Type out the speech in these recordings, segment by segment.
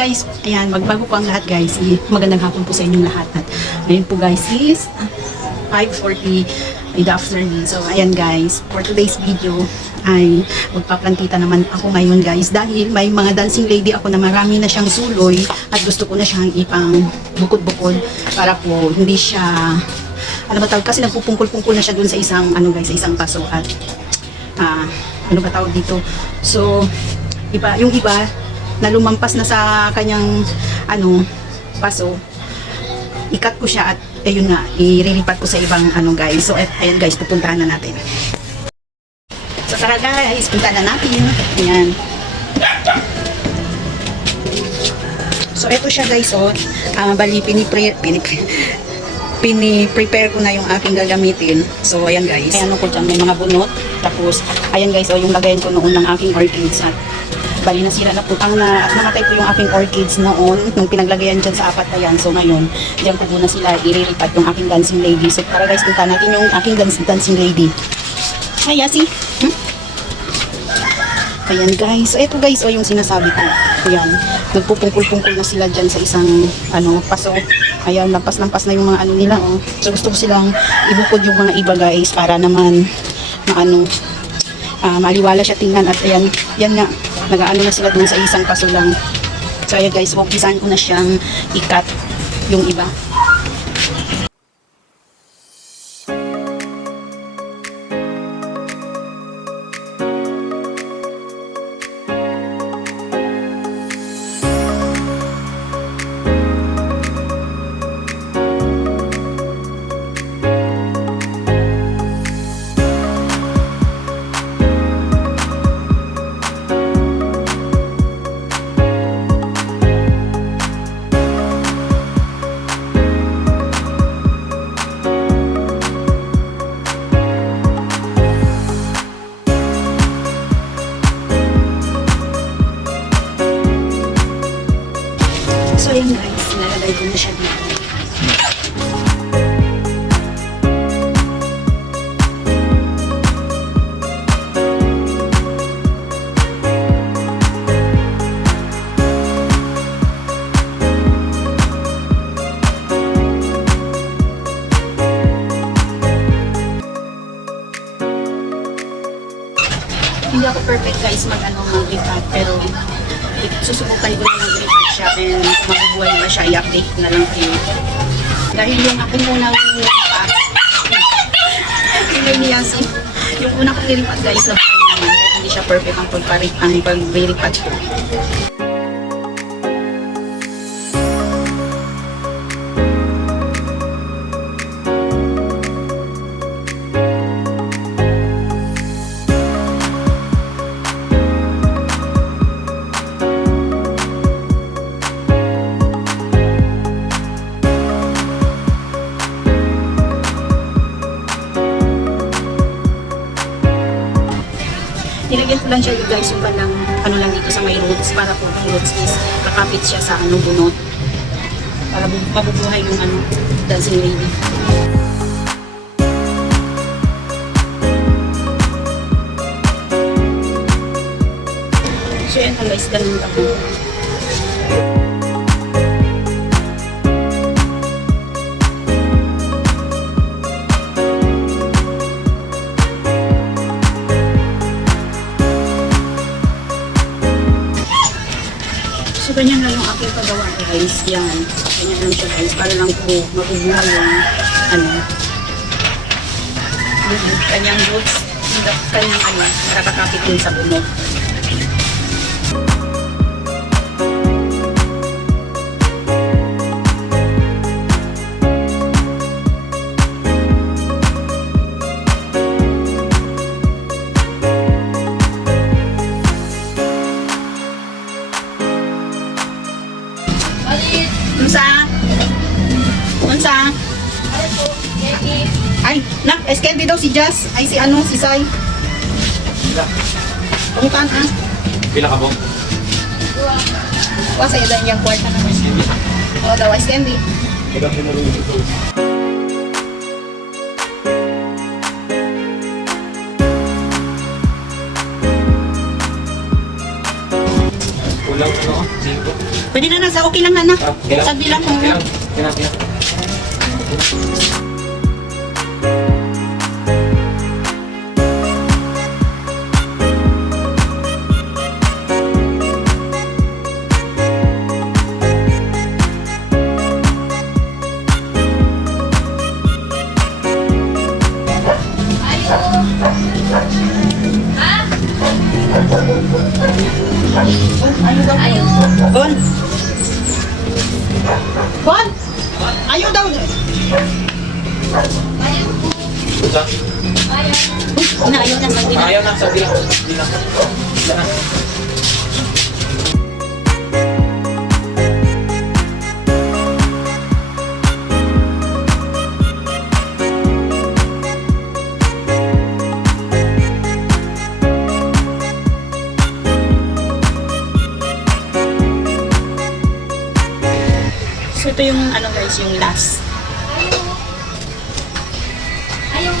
guys, ayan, magbago po ang lahat guys. Magandang hapon po sa inyong lahat. At ngayon po guys is 5:40 in the afternoon. So ayan guys, for today's video ay magpaplantita naman ako ngayon guys. Dahil may mga dancing lady ako na marami na siyang suloy at gusto ko na siyang ipang bukod-bukod para po hindi siya, ano ba tawag, kasi nagpupungkol-pungkol na siya dun sa isang, ano guys, sa isang paso at ano ba tawag dito. So yung iba na lumampas na sa kanyang paso, ikat ko siya at ayun nga, irilipat ko sa ibang guys. So ayan guys, pupuntahan na natin. So tara guys, puntahan na natin. Ayan. So ito siya guys, bali pini-prepare ko na yung aking gagamitin. So ayan guys, ayan ko dyan, may mga bunot. Tapos ayan guys, yung lagayan ko noon ng aking orchids at bali nasira na po namatay po yung aking orchids noon nung pinaglagayan dyan sa apat na yan. So ngayon, dyan ko muna sila irilipat yung aking dancing lady. So tara guys, punta natin yung aking dancing lady. Hi Yasi! Ayan guys, so ito guys, yung sinasabi ko. Ayan, nagpupungkol-pungkol na sila dyan sa isang paso. Ayan, lampas-lampas na yung mga nila. So gusto ko silang ibukod yung mga iba guys para naman maliwala siya tingnan. At ayan, yan nga, nag-aano na sila dun sa isang paso lang. So ayan guys, umpisahan ko na siyang ikat yung iba. So ayan guys, nilalagay ko na siya dito. Hindi ako perfect guys mag-lipat, pero susubukan ko na mag-lipat siya and mabubuhay ba siya, i-update ko na lang kayo. Dahil yung aking unang nilipat, yung unang kong nilipat guys, nabuhay naman, kahit hindi siya perfect ang pag-lipat ko. Nilagyan ko lang siya guys yung palang lang dito sa may roots para po yung roots is kakapit siya sa bunot para mabubuhay yung dancing lady. So yan guys, ganun ako. So, ganyan lang yung aking paggawa guys. Yan. Ganyan lang siya guys. Para lang po mabubuhay yung kanyang roots. Kanyang nakakakit din sa bunot. Unsa? Ay, nak, eskendi daw si Jazz. Ay, si Sai. Puntan Pila ka mo? Wasa yun dahil yung kwarta naman. Oo daw, eskendi. Kulang 5. Pwede na nasa okay lang na. Okay lang. Sabi lang mo. Okay lang. Okay lang. Okay lang. Bon. Bon. Ayaw daw. Puta. Ayaw na. Sabi na. Ayaw na, sabi lang. Sabi lang. Wala na. So ito yung ano guys, yung last.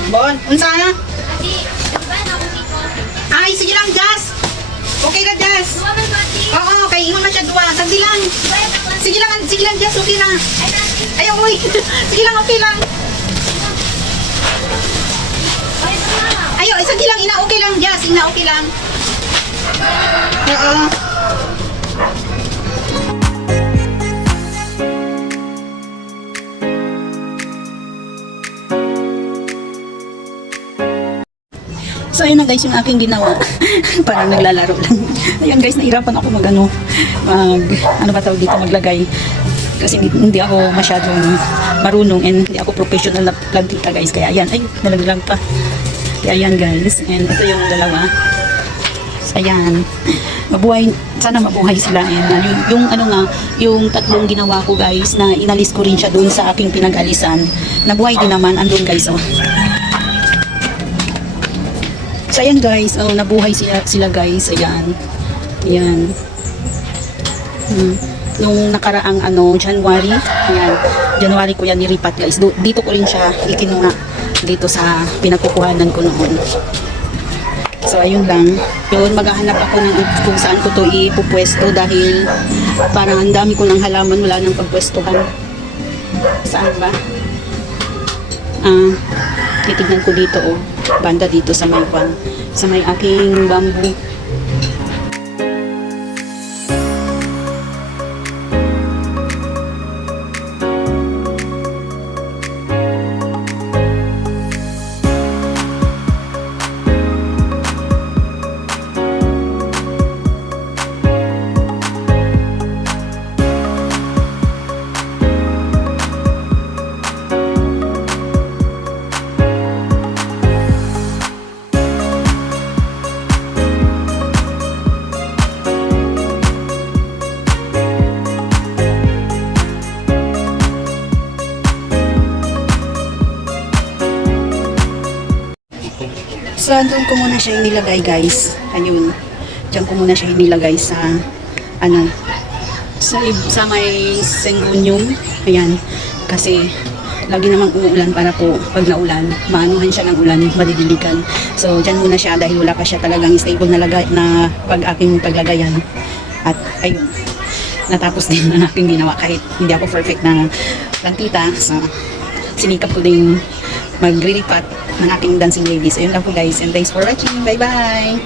Bon, unsa na? Ay, sige lang, Jazz. Okay na, Jazz. Oo, kay ingon man siya duwa. Sagdi lang. Sige lang, Jazz, okay na. Ay, uy. Sige lang, okay lang. Ayo, sagdi lang, ina, okay lang, Jazz. Ina, okay lang. Oo. So ayun na guys yung aking ginawa. Parang naglalaro lang. Ayun guys, nahirapan ako mag ano ba tawag dito, maglagay. Kasi hindi ako masyadong marunong and hindi ako professional na plantita guys. Kaya ayan, ay nalaglag pa. Kaya ayan guys, and ito yung dalawa. So ayan, mabuhay, sana mabuhay sila. And yung ano nga, yung tatlong ginawa ko guys, na inalis ko rin siya doon sa aking pinag-alisan. Nabuhay din naman, andun guys oh. So ayan guys, oh, nabuhay sila guys, ayan. Ayan. Nung nakaraang ano, January, ayan. January ko yan niripat guys. Dito ko rin siya ikinuha dito sa pinagkukuhanan ko noon. So ayun lang. Yun, maghahanap ako ng kung saan ko to ipupwesto dahil parang ang dami ko ng halaman, wala nang pagpwestuhan. Saan ba? Titignan ko dito oh, banda dito sa may sa may aking bamboo. So, doon ko muna siya inilagay guys. Ayun. Diyan ko muna siya inilagay sa ano, sa may Senggunium. Ayan. Kasi lagi namang uulan para po pag naulan, maanuhan siya ng ulan, madidiligan. So, dyan muna siya dahil wala pa siya talagang stable na aking paglagayan. At ayun. Natapos din ang aking ginawa kahit hindi ako perfect na plantita. So, sinikap ko din mag-relipat ng aking dancing ladies. Ayun lang po guys, and thanks for watching. Bye bye!